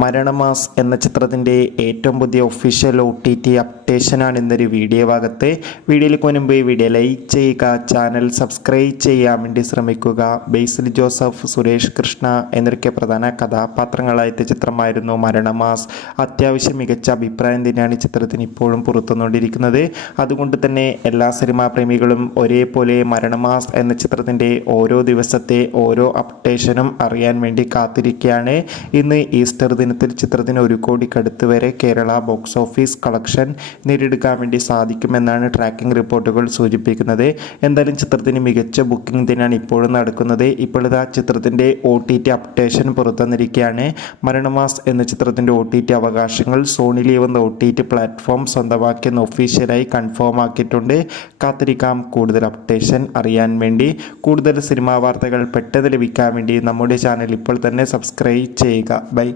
മരണമാസ് എന്ന ചിത്രത്തിൻ്റെ ഏറ്റവും പുതിയ ഒഫീഷ്യൽ OTT അപ്ഡേഷനാണ് ഇന്നൊരു വീഡിയോ ഭാഗത്ത്. വീഡിയോയിലേക്ക് മുൻപ് വീഡിയോ ലൈക്ക് ചെയ്യുക, ചാനൽ സബ്സ്ക്രൈബ് ചെയ്യാൻ വേണ്ടി ശ്രമിക്കുക. ബേസിൽ ജോസഫ്, സുരേഷ് കൃഷ്ണ എന്നൊക്കെ പ്രധാന കഥാപാത്രങ്ങളായ ചിത്രമായിരുന്നു മരണമാസ്. അത്യാവശ്യം മികച്ച അഭിപ്രായം തന്നെയാണ് ഈ ചിത്രത്തിന് ഇപ്പോഴും പുറത്തുവന്നുകൊണ്ടിരിക്കുന്നത്. അതുകൊണ്ട് തന്നെ എല്ലാ സിനിമാ പ്രേമികളും ഒരേപോലെ മരണമാസ് എന്ന ചിത്രത്തിൻ്റെ ഓരോ ദിവസത്തെ ഓരോ അപ്ഡേഷനും അറിയാൻ വേണ്ടി കാത്തിരിക്കുകയാണ്. ഇന്ന് ഈസ്റ്റർ ദിനത്തിൽ ചിത്രത്തിന് 1 കോടിക്കടുത്ത് വരെ കേരള ബോക്സ് ഓഫീസ് കളക്ഷൻ നേടിയെടുക്കാൻ വേണ്ടി സാധിക്കുമെന്നാണ് ട്രാക്കിംഗ് റിപ്പോർട്ടുകൾ സൂചിപ്പിക്കുന്നത്. എന്തായാലും ചിത്രത്തിന് മികച്ച ബുക്കിംഗ് തന്നെയാണ് ഇപ്പോഴും നടക്കുന്നത്. ഇപ്പോഴത്തെ ചിത്രത്തിൻ്റെ OTT അപ്ഡേഷൻ പുറത്തുവന്നിരിക്കുകയാണ്. മരണമാസ് എന്ന ചിത്രത്തിൻ്റെ OTT അവകാശങ്ങൾ സോണി ലീവ് എന്ന OTT പ്ലാറ്റ്ഫോം സ്വന്തമാക്കിയെന്ന് ഒഫീഷ്യലായി കൺഫേം ആക്കിയിട്ടുണ്ട്. കാത്തിരിക്കാം കൂടുതൽ അപ്ഡേഷൻ അറിയാൻ വേണ്ടി. കൂടുതൽ സിനിമാ വാർത്തകൾ പെട്ടെന്ന് ലഭിക്കാൻ വേണ്ടി നമ്മുടെ ചാനൽ ഇപ്പോൾ തന്നെ സബ്സ്ക്രൈബ് ചെയ്യുക. ബൈ.